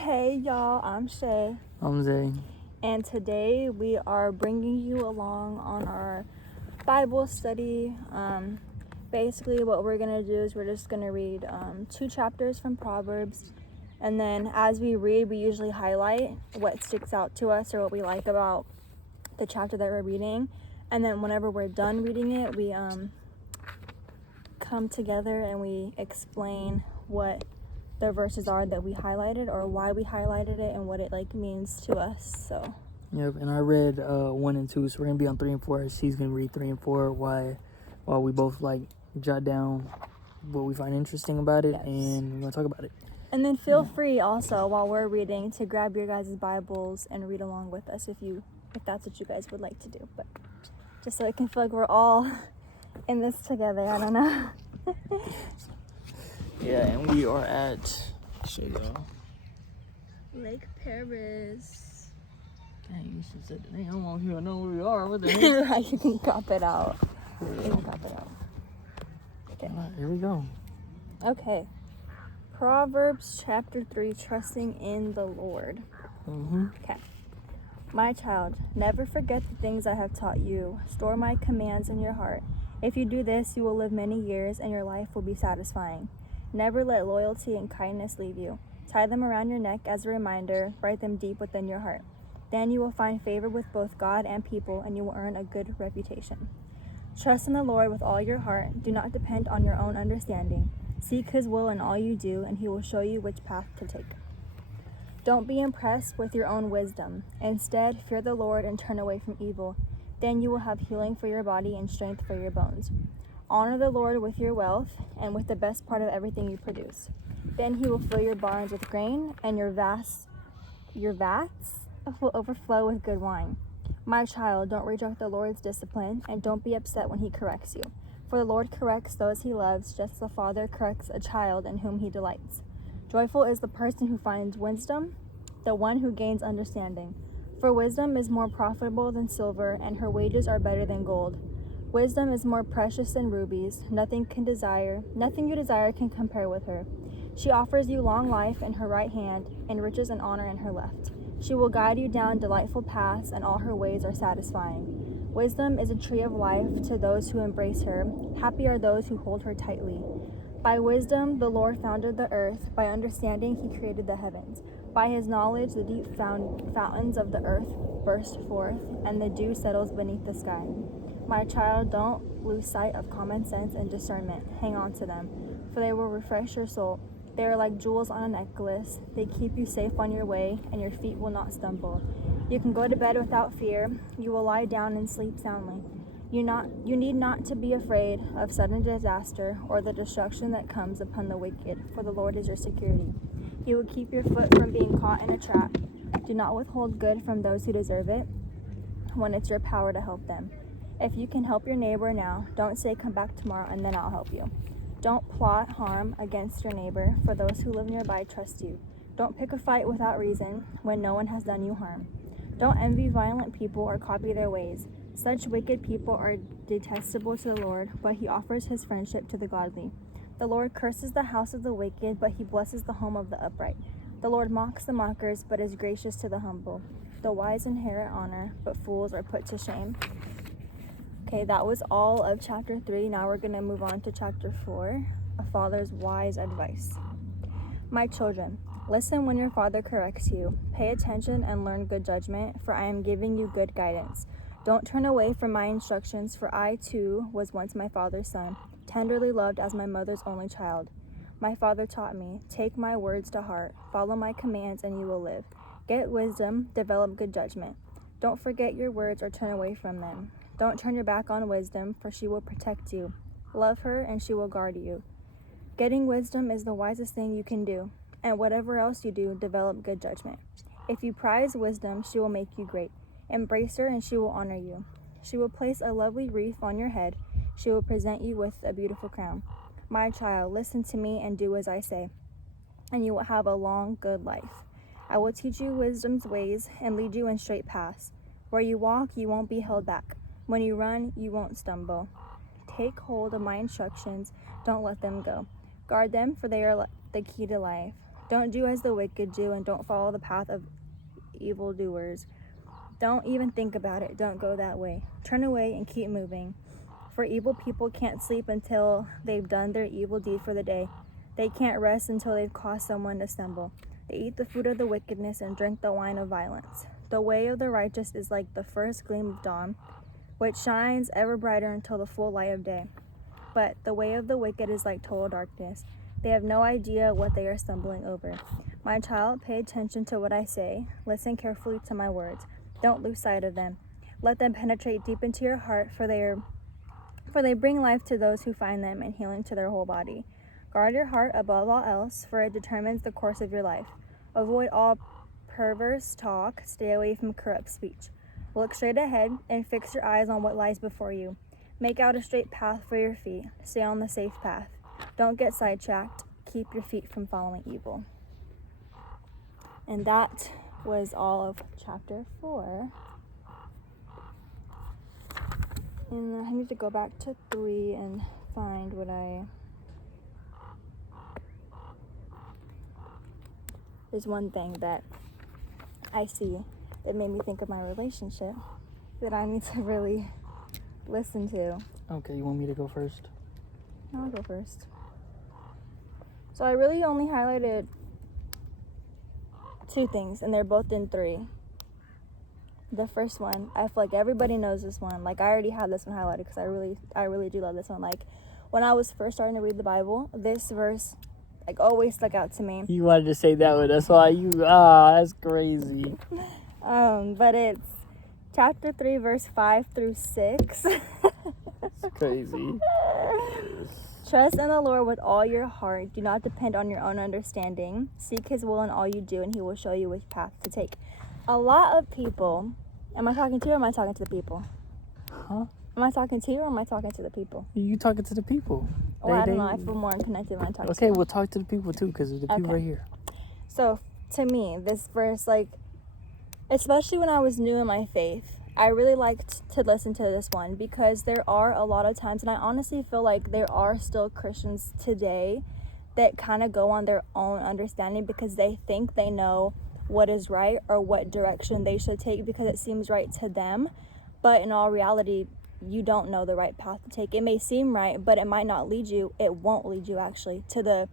Hey y'all, I'm Shay. I'm Zay. And today we are bringing you along on our Bible study. Basically what we're going to do is we're just going to read 2 chapters from Proverbs. And then as we read, we usually highlight what sticks out to us or what we like about the chapter that we're reading. And then whenever we're done reading it, we come together and we explain what the verses are that we highlighted or why we highlighted it and what it means to us. So Yep, and I read 1 and 2, so we're gonna be on 3 and 4. She's gonna read 3 and 4 while we both jot down what we find interesting about it. Yes. And we're gonna talk about it. And then feel free also while we're reading to grab your guys' Bibles and read along with us if that's what you guys would like to do. But just so it can feel like we're all in this together, I don't know. Yeah, and we are at Lake Paris. Dang, you should said the name. I don't even know where we are. What the heck? Right, you can crop it out. You can crop it out. Okay. All right, here we go. Okay. Proverbs chapter 3, trusting in the Lord. Okay. My child, never forget the things I have taught you. Store my commands in your heart. If you do this, you will live many years and your life will be satisfying. Never let loyalty and kindness leave you. Tie them around your neck as a reminder. Write them deep within your heart. Then you will find favor with both God and people, and you will earn a good reputation. Trust in the Lord with all your heart. Do not depend on your own understanding. Seek His will in all you do, and He will show you which path to take. Don't be impressed with your own wisdom. Instead, fear the Lord and turn away from evil. Then you will have healing for your body and strength for your bones. Honor the Lord with your wealth and with the best part of everything you produce. Then He will fill your barns with grain, and your vats will overflow with good wine. My child, don't reject the Lord's discipline, and don't be upset when He corrects you. For the Lord corrects those He loves, just as a father corrects a child in whom He delights. Joyful is the person who finds wisdom, the one who gains understanding. For wisdom is more profitable than silver, and her wages are better than gold. Wisdom is more precious than rubies. Nothing you desire can compare with her. She offers you long life in her right hand, and riches and honor in her left. She will guide you down delightful paths, and all her ways are satisfying. Wisdom is a tree of life to those who embrace her. Happy are those who hold her tightly. By wisdom the Lord founded the earth. By understanding He created the heavens. By His knowledge the deep fountains of the earth burst forth, and the dew settles beneath the sky. My child, don't lose sight of common sense and discernment. Hang on to them, for they will refresh your soul. They are like jewels on a necklace. They keep you safe on your way, and your feet will not stumble. You can go to bed without fear. You will lie down and sleep soundly. You need not to be afraid of sudden disaster or the destruction that comes upon the wicked, for the Lord is your security. He will keep your foot from being caught in a trap. Do not withhold good from those who deserve it when it's your power to help them. If you can help your neighbor now, don't say come back tomorrow and then I'll help you. Don't plot harm against your neighbor, for those who live nearby trust you. Don't pick a fight without reason when no one has done you harm. Don't envy violent people or copy their ways. Such wicked people are detestable to the Lord, but He offers His friendship to the godly. The Lord curses the house of the wicked, but He blesses the home of the upright. The Lord mocks the mockers, but is gracious to the humble. The wise inherit honor, but fools are put to shame. Okay, that was all of chapter 3. Now we're going to move on to chapter 4, a father's wise advice. My children, listen when your father corrects you. Pay attention and learn good judgment, for I am giving you good guidance. Don't turn away from my instructions, for I too was once my father's son, tenderly loved as my mother's only child. My father taught me, take my words to heart, follow my commands, and you will live. Get wisdom, develop good judgment. Don't forget your words or turn away from them. Don't turn your back on wisdom, for she will protect you. Love her, and she will guard you. Getting wisdom is the wisest thing you can do, and whatever else you do, develop good judgment. If you prize wisdom, she will make you great. Embrace her, and she will honor you. She will place a lovely wreath on your head. She will present you with a beautiful crown. My child, listen to me and do as I say, and you will have a long, good life. I will teach you wisdom's ways and lead you in straight paths. Where you walk, you won't be held back. When you run, you won't stumble. Take hold of my instructions. Don't let them go. Guard them, for they are the key to life. Don't do as the wicked do, and don't follow the path of evildoers. Don't even think about it. Don't go that way. Turn away and keep moving. For evil people can't sleep until they've done their evil deed for the day. They can't rest until they've caused someone to stumble. They eat the food of the wickedness and drink the wine of violence. The way of the righteous is like the first gleam of dawn, which shines ever brighter until the full light of day. But the way of the wicked is like total darkness. They have no idea what they are stumbling over. My child, pay attention to what I say. Listen carefully to my words. Don't lose sight of them. Let them penetrate deep into your heart, for they bring life to those who find them and healing to their whole body. Guard your heart above all else, for it determines the course of your life. Avoid all perverse talk. Stay away from corrupt speech. Look straight ahead and fix your eyes on what lies before you. Make out a straight path for your feet. Stay on the safe path. Don't get sidetracked. Keep your feet from following evil. And that was all of chapter 4. And I need to go back to 3 and find what There's one thing that I see that made me think of my relationship that I need to really listen to. Okay, you want me to go first? I'll go first. So I really only highlighted 2 things, and they're both in 3. The first one, I feel like everybody knows this one. Like, I already had this one highlighted because I really do love this one. Like, when I was first starting to read the Bible, this verse, like, always stuck out to me. You wanted to say that one. That's why that's crazy. But it's chapter 3, verse 5 through 6. It's crazy. Trust in the Lord with all your heart. Do not depend on your own understanding. Seek his will in all you do, and he will show you which path to take. A lot of people, am I talking to you or am I talking to the people? Huh? Am I talking to you or am I talking to the people? You talking to the people. Oh, I don't know. I feel more connected when I talk to Okay, you. we'll talk to the people too, because the people are here. So, to me, this verse, like, especially when I was new in my faith, I really liked to listen to this one because there are a lot of times, and I honestly feel like there are still Christians today that kind of go on their own understanding because they think they know what is right or what direction they should take because it seems right to them. But in all reality, you don't know the right path to take. It may seem right, but it might not lead you. It won't lead you actually to the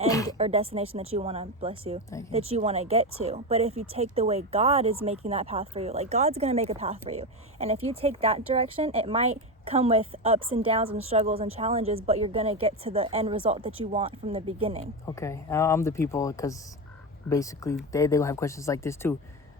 end or destination that you want to, bless you, that you want to get to. But if you take the way God is making that path for you, like God's going to make a path for you. And if you take that direction, it might come with ups and downs and struggles and challenges, but you're going to get to the end result that you want from the beginning. Okay, I'm the people because basically they gonna have questions like this too.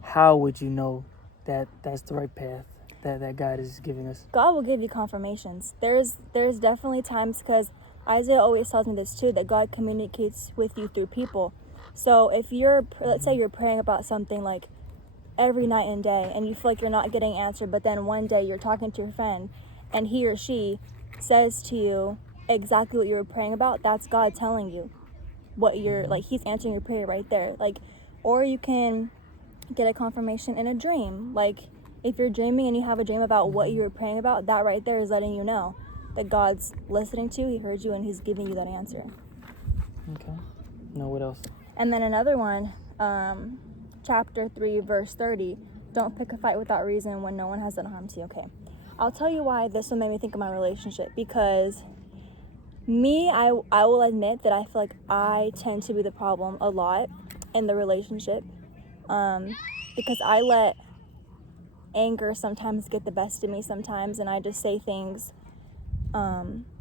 How would you know that that's the right path that God is giving us? God will give you confirmations. There's definitely times, because Isaiah always tells me this too, that God communicates with you through people. So if let's say you're praying about something like every night and day and you feel like you're not getting answered, but then one day you're talking to your friend and he or she says to you exactly what you were praying about, that's God telling you what you're, like, he's answering your prayer right there. Like, or you can get a confirmation in a dream. Like, if you're dreaming and you have a dream about what you were praying about, that right there is letting you know that God's listening to you, he heard you, and he's giving you that answer. Okay. No, what else? And then another one, chapter 3, verse 30, don't pick a fight without reason when no one has done harm to you. Okay. I'll tell you why this one made me think of my relationship, because I will admit that I feel like I tend to be the problem a lot in the relationship, because I let anger sometimes get the best of me sometimes, and I just say things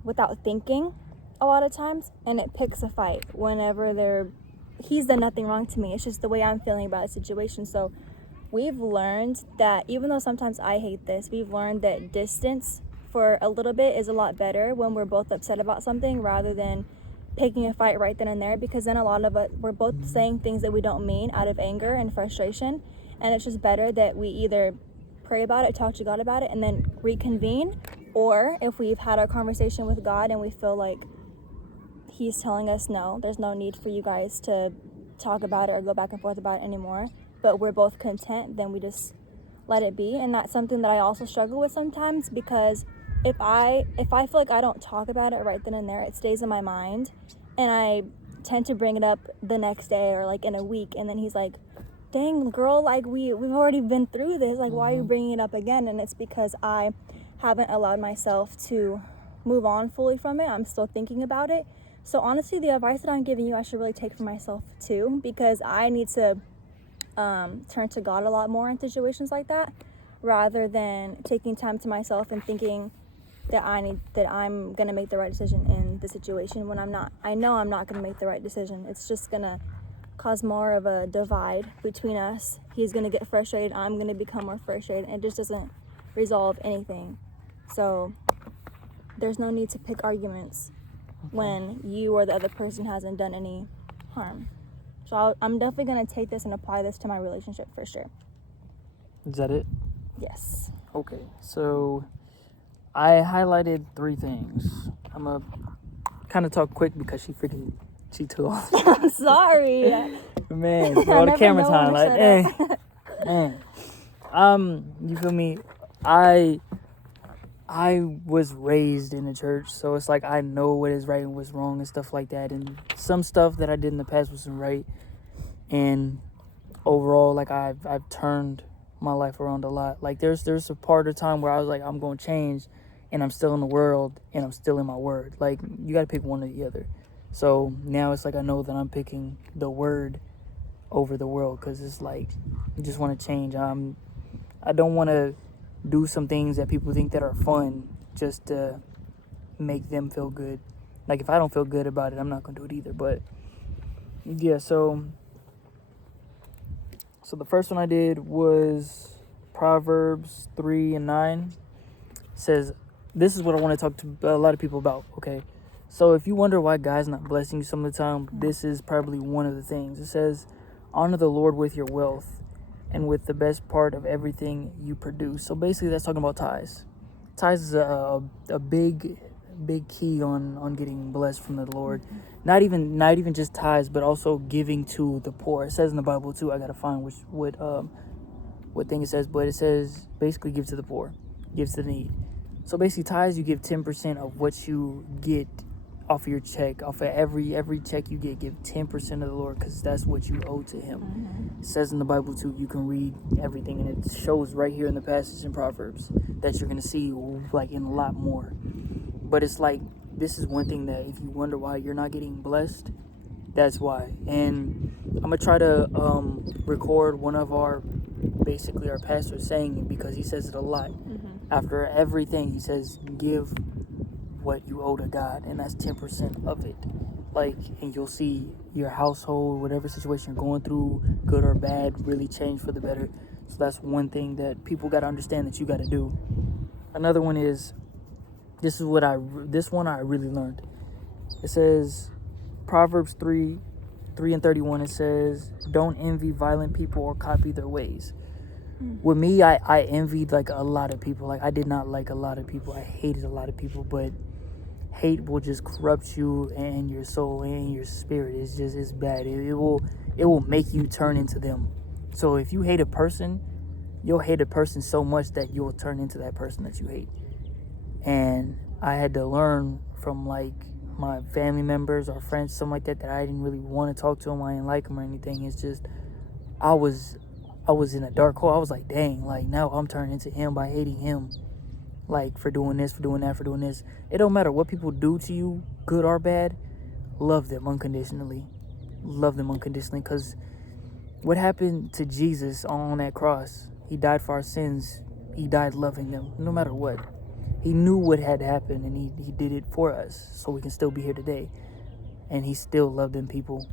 without thinking a lot of times, and it picks a fight whenever he's done nothing wrong to me. It's just the way I'm feeling about a situation. So we've learned that, even though sometimes I hate this, we've learned that distance for a little bit is a lot better when we're both upset about something, rather than picking a fight right then and there, because then a lot of us, we're both saying things that we don't mean out of anger and frustration, and it's just better that we either pray about it, talk to God about it, and then reconvene, or if we've had our conversation with God and we feel like he's telling us, no, there's no need for you guys to talk about it or go back and forth about it anymore, but we're both content, then we just let it be. And that's something that I also struggle with sometimes, because if I feel like I don't talk about it right then and there, it stays in my mind, and I tend to bring it up the next day or like in a week, and then he's like, dang girl, like we've already been through this, like why are you bringing it up again? And it's because I haven't allowed myself to move on fully from it. I'm still thinking about it. So honestly, the advice that I'm giving you, I should really take for myself too, because I need to turn to God a lot more in situations like that, rather than taking time to myself and thinking that I'm gonna make the right decision in the situation when I'm not. I know I'm not gonna make the right decision. It's just gonna cause more of a divide between us. He's gonna get frustrated, I'm gonna become more frustrated, and it just doesn't resolve anything. So there's no need to pick arguments when you or the other person hasn't done any harm. So I'm definitely gonna take this and apply this to my relationship for sure. Is that it? Yes. Okay, so I highlighted 3 things. I'm gonna kind of talk quick because she took off. I'm sorry. Man, all the camera time, like, man. You feel me? I was raised in the church, so it's like I know what is right and what's wrong and stuff like that. And some stuff that I did in the past wasn't right. And overall, like I've turned my life around a lot. Like there's a part of time where I was like, I'm gonna change, and I'm still in the world and I'm still in my word. Like you gotta pick one or the other. So now it's like I know that I'm picking the word over the world, because it's like I just want to change. I don't want to do some things that people think that are fun just to make them feel good. Like if I don't feel good about it, I'm not gonna do it either. But yeah, so the first one I did was Proverbs 3:9. It says, this is what I want to talk to a lot of people about, okay? So if you wonder why God's not blessing you some of the time, this is probably one of the things. It says, honor the Lord with your wealth and with the best part of everything you produce. So basically that's talking about tithes. Tithes is a big key on getting blessed from the Lord. Not even just tithes, but also giving to the poor. It says in the Bible too. I gotta find what thing it says, but it says basically give to the poor, give to the need. So basically tithes, you give 10% of what you get off of your check. Off of every check you get, give 10% of the Lord, because that's what you owe to Him. It says in the Bible too. You can read everything, and it shows right here in the passage in Proverbs that you're gonna see like in a lot more. But it's like, this is one thing that if you wonder why you're not getting blessed, that's why. And I'm gonna try to record one of our pastors saying it, because he says it a lot. After everything, he says, give what you owe to God, and that's 10% of it. Like, and you'll see your household, whatever situation you're going through, good or bad, really change for the better. So that's one thing that people got to understand that you got to do. Another one is, this one I really learned. It says, Proverbs 3:31, it says, don't envy violent people or copy their ways. With me, I envied like a lot of people. Like I did not like a lot of people. I hated a lot of people, but hate will just corrupt you and your soul and your spirit. It's bad. It will make you turn into them. So if you hate a person, you'll hate a person so much that you'll turn into that person that you hate. And I had to learn from like my family members or friends, something like that I didn't really want to talk to them. I didn't like them or anything. It's just I was in a dark hole. I was like, dang, like now I'm turning into him by hating him. Like for doing this, for doing that, for doing this. It don't matter what people do to you, good or bad. Love them unconditionally. Love them unconditionally, because what happened to Jesus on that cross? He died for our sins. He died loving them, no matter what. He knew what had happened, and he did it for us, so we can still be here today. And he still loved them people,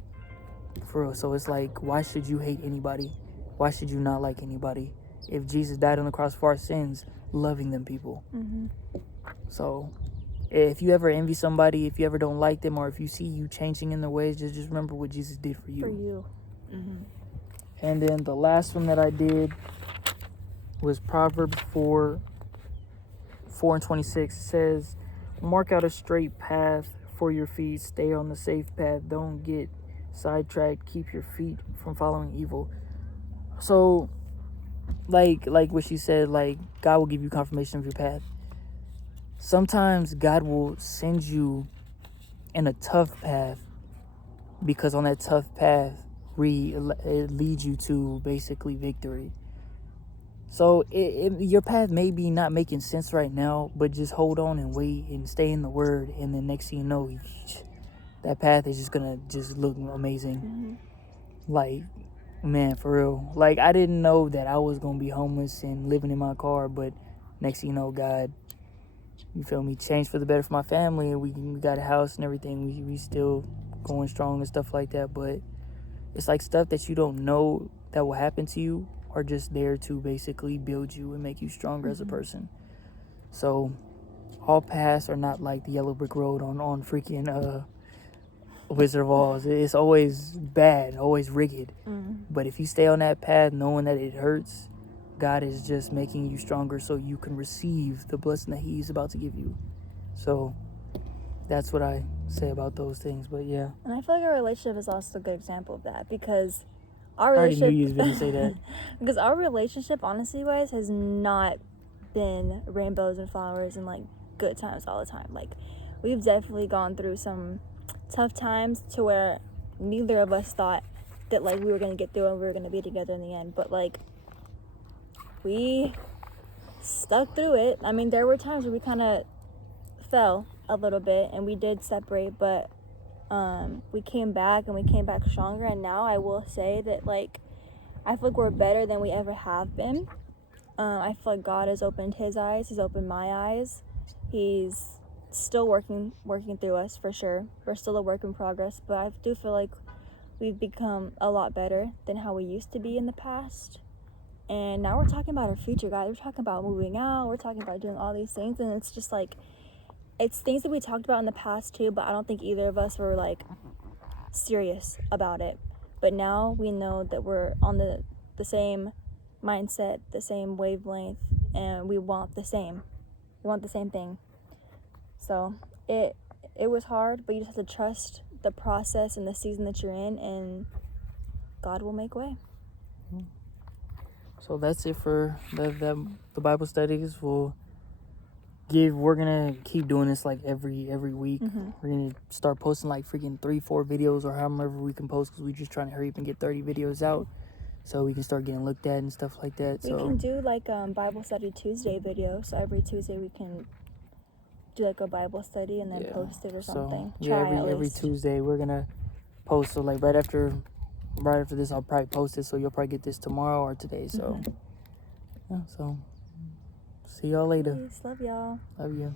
for real. So it's like, why should you hate anybody? Why should you not like anybody? If Jesus died on the cross for our sins, loving them people. So if you ever envy somebody, if you ever don't like them, or if you see you changing in their ways, just remember what Jesus did for you. And then the last one that I did was Proverbs 4:26. It says, mark out a straight path for your feet. Stay on the safe path. Don't get sidetracked. Keep your feet from following evil. So, like what she said, like God will give you confirmation of your path. Sometimes God will send you in a tough path because on that tough path, it leads you to basically victory. So your path may be not making sense right now, but just hold on and wait and stay in the word, and then next thing you know, that path is just gonna just look amazing. Like, man, for real. Like, I didn't know that I was gonna be homeless and living in my car, but next thing you know, God, you feel me, changed for the better for my family, and we got a house and everything. We still going strong and stuff like that, but it's like stuff that you don't know that will happen to you are just there to basically build you and make you stronger as a person. So all paths are not like the yellow brick road on freaking Wizard of Oz. It's always bad, always rigged. But if you stay on that path knowing that it hurts, God is just making you stronger so you can receive the blessing that He's about to give you. So that's what I say about those things. But yeah, And I feel like our relationship is also a good example of that, because our I already knew relationship you was going to say that. because our relationship, honestly guys, has not been rainbows and flowers and like good times all the time. Like, we've definitely gone through some tough times to where neither of us thought that like we were going to get through and we were going to be together in the end, but like we stuck through it. I mean, there were times where we kind of fell a little bit and we did separate, but we came back and we came back stronger. And now I will say that like I feel like we're better than we ever have been. I feel like God has opened His eyes, He's opened my eyes. He's still working through us, for sure. We're still a work in progress, but I do feel like we've become a lot better than how we used to be in the past. And now we're talking about our future, guys. We're talking about moving out, we're talking about doing all these things, and it's just like, it's things that we talked about in the past too, but I don't think either of us were like serious about it. But now we know that we're on the same mindset, the same wavelength, and we want the same thing. So it was hard, but you just have to trust the process and the season that you're in, and God will make way. So that's it for the Bible studies. We're gonna keep doing this like every week. We're gonna start posting like freaking 3-4 videos or however we can post, because we're just trying to hurry up and get 30 videos out so we can start getting looked at and stuff like that. We can do like Bible study Tuesday videos. So every Tuesday we can do like a Bible study and then post it or something. So every Tuesday we're gonna post. So like right after this, I'll probably post it. So you'll probably get this tomorrow or today. So yeah. So see y'all later. Peace. Love y'all. Love you.